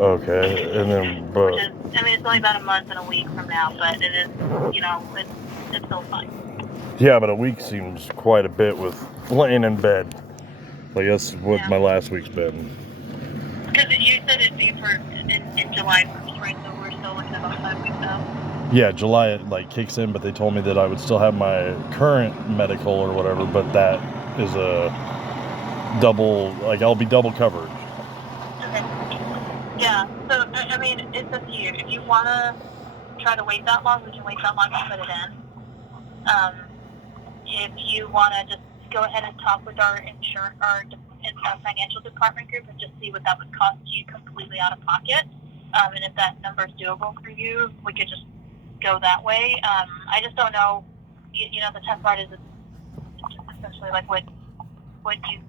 Okay, and then, but... Which is, I mean, it's only about a month and a week from now, but it is, you know, it's still fine. Yeah, but a week seems quite a bit with laying in bed. Like, that's what my last week's been. Because you said it'd be in July 1st, right? So we're still looking at about 5 weeks out. Yeah, July it like kicks in, but they told me that I would still have my current medical or whatever, but that is a double, like I'll be double covered. Okay. Yeah, so, I mean, it's up to you. If you want to try to wait that long, we can wait that long to put it in. If you want to just go ahead and talk with our financial department group and just see what that would cost you completely out of pocket, and if that number is doable for you, we could just go that way. I just don't know. You know, the tough part is essentially like what you.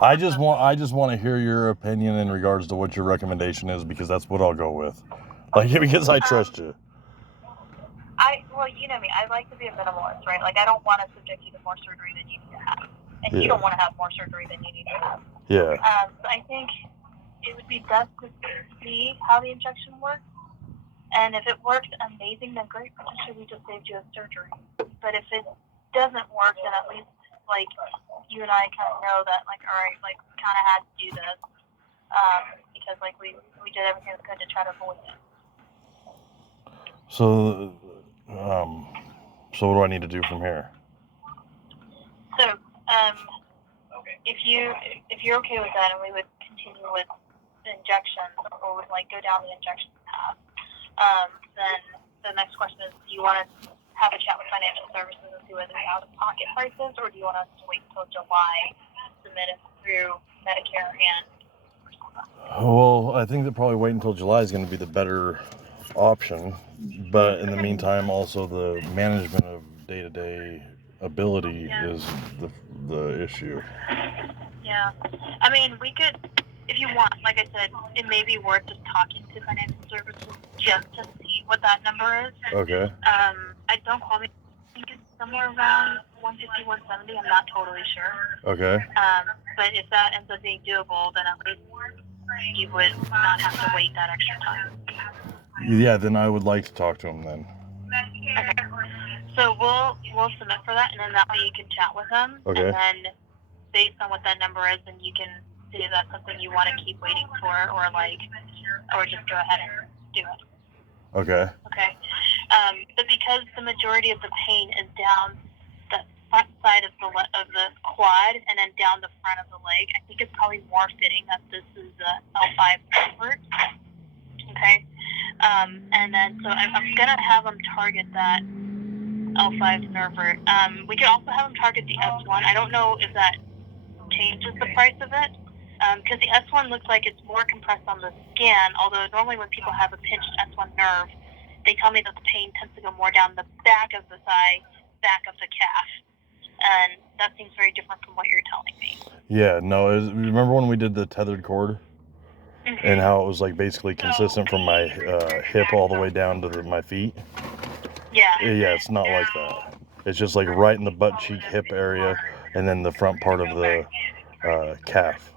I just want to hear your opinion in regards to what your recommendation is, because that's what I'll go with. Like, because I trust you. Well, you know me. I like to be a minimalist, right? Like, I don't want to subject you to more surgery than you need to have, and you don't want to have more surgery than you need to have. Yeah. So I think it would be best to see how the injection works, and if it works amazing, then great. Potentially, we just saved you a surgery. But if it doesn't work, then at least like you and I kind of know that, like, all right, like we kind of had to do this because like we did everything we could to try to avoid it. So what do I need to do from here? So, if you're okay with that, and we would continue with the injections, or would like go down the injection path, then the next question is: do you want to have a chat with financial services and see whether they're out-of-pocket prices, or do you want us to wait until July to submit it through Medicare and? Well, I think that probably wait until July is going to be the better option, but in the meantime, also the management of day-to-day ability is the issue. Yeah, I mean, we could, if you want, like I said, it may be worth just talking to financial services just to see what that number is. Okay. I don't quote me. I think it's somewhere around 150, 170. I'm not totally sure. Okay. But if that ends up being doable, then at least you would not have to wait that extra time. Yeah, then I would like to talk to him then. Okay. So we'll submit for that, and then that way you can chat with them. Okay. And then based on what that number is, then you can see if that's something you want to keep waiting for, or just go ahead and do it. Okay. Okay. But because the majority of the pain is down the front side of the quad and then down the front of the leg, I think it's probably more fitting that this is a L5 convert. Okay. And then so I'm gonna have them target that L5 nervert. We could also have them target the S1. I don't know if that changes the price of it, because the S1 looks like it's more compressed on the skin, although normally when people have a pinched S1 nerve, they tell me that the pain tends to go more down the back of the thigh, back of the calf, and that seems very different from what you're telling me. Yeah, no, remember when we did the tethered cord? Mm-hmm. And how it was like basically consistent from my hip all the way down to my feet? Yeah. Yeah, it's not like that. It's just like right in the butt cheek hip area, and then the front part of the calf.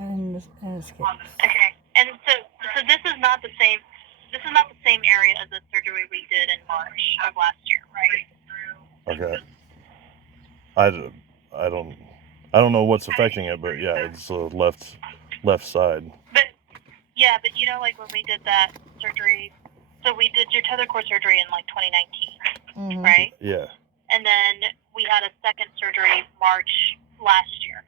Okay, and so this is not the same. This is not the same area as the surgery we did in March of last year, right? Okay. I don't know what's affecting it, but yeah, it's the left side. But you know, like when we did that surgery, so we did your tether cord surgery in like 2019, right? Yeah. And then we had a second surgery March last year.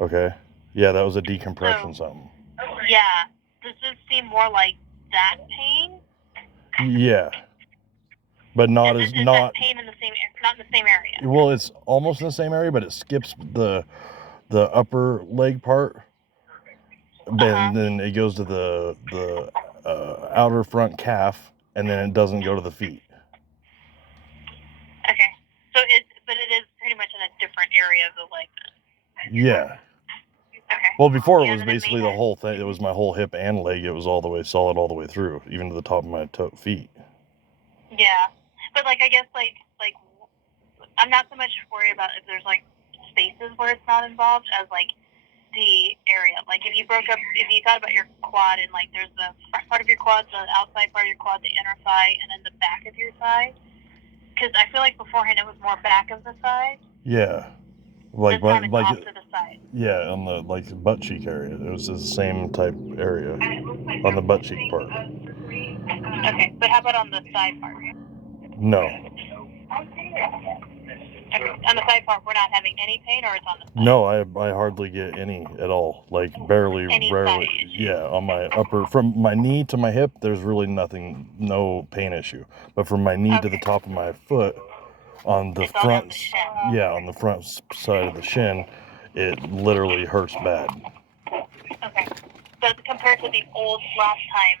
Okay. Yeah, that was a decompression something. Yeah. Does this seem more like that pain? Yeah. But not is that pain in the same, not in the same area? Well, it's almost in the same area, but it skips the upper leg part. And then it goes to the outer front calf, and then it doesn't go to the feet. Okay. So but it is pretty much in a different area of the leg then. Yeah. Okay. Well, before it was basically the whole thing. It was my whole hip and leg. It was all the way solid all the way through, even to the top of my feet. Yeah. But like, I guess like I'm not so much worried about if there's like spaces where it's not involved as like, the area. Like if you thought about your quad and like there's the front part of your quad, the outside part of your quad, the inner thigh, and then the back of your thigh. Because I feel like beforehand it was more back of the thigh. Yeah. This time it's off to the side. Yeah, on the butt cheek area. It was the same type area on the butt cheek part. Okay, but how about on the side part? No. Okay. On the side part, we're not having any pain, or it's on the side? No, I hardly get any at all. Like barely, rarely. Yeah, on my upper, from my knee to my hip, there's really nothing, no pain issue. But from my knee to the top of my foot, on the front, on the front side of the shin, it literally hurts bad. Okay. So compared to the old last time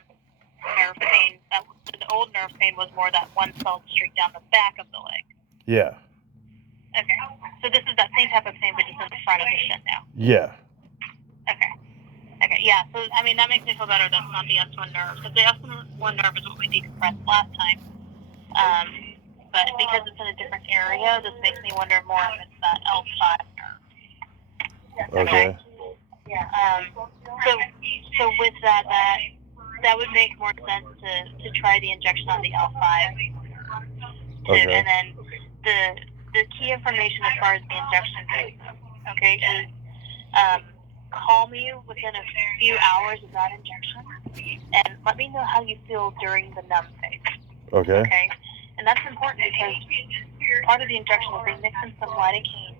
nerve pain, the old nerve pain was more that one solid streak down the back of the leg. Yeah. Okay. So this is that same type of pain, but just in the front of the shin now. Yeah. Okay. Okay. Yeah. So I mean that makes me feel better. That's not the S1 nerve. So the S1 nerve is what we decompressed last time. But because it's in a different area, this makes me wonder more if it's that L5 nerve. Okay. So with that would make more sense to try the injection on the L5. Okay. And then the key information as far as the injection goes, okay, is call me within a few hours of that injection and let me know how you feel during the numb phase. Okay. Okay. And that's important because part of the injection is they mix in some lidocaine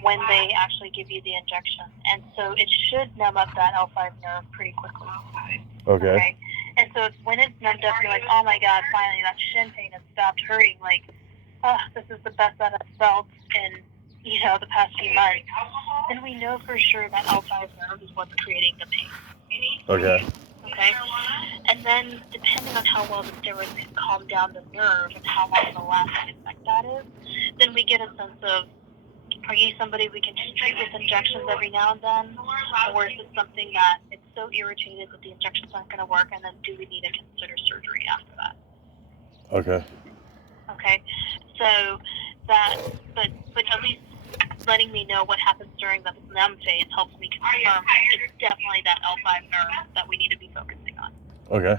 when they actually give you the injection. And so it should numb up that L5 nerve pretty quickly. Okay. And so when it's numbed up, you're like, oh my God, finally that shin pain has stopped hurting. Like, oh, this is the best that I've felt in, the past few months. Then we know for sure that L5 nerve is what's creating the pain. Okay. Okay? And then, depending on how well the steroids can calm down the nerve and how long the lasting effect that is, then we get a sense of, are you somebody we can just treat with injections every now and then? Or is it something that it's so irritated that the injections aren't going to work, and then do we need to consider surgery after that? Okay. Okay? So, but at least letting me know what happens during the numb phase helps me confirm it's definitely that L5 nerve that we need to be focusing on. Okay.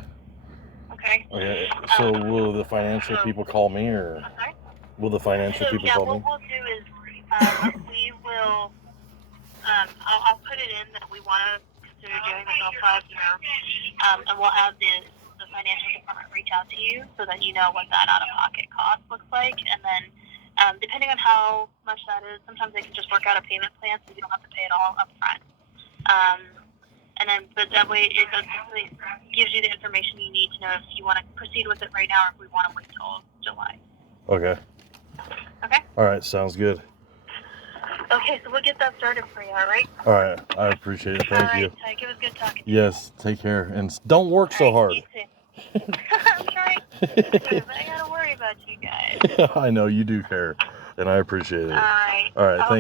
Okay. Okay. So will the financial people call me, or will the financial people call me? What we'll do is we will. I'll put it in that we want to consider doing this L5 nerve, and we'll have the financial department reach out to you so that you know what that out-of-pocket cost looks like, and then. Depending on how much that is, sometimes they can just work out a payment plan so you don't have to pay it all up front. But that way it gives you the information you need to know if you want to proceed with it right now or if we want to wait till July. Okay. Okay? All right, sounds good. Okay, so we'll get that started for you, all right? All right, I appreciate it. Thank you. Tyke, it was good talking to you. Yes, take care. And don't work so hard. You too. I'm trying to, but I gotta worry about you guys. I know you do care, and I appreciate it. All right. All right, thank you.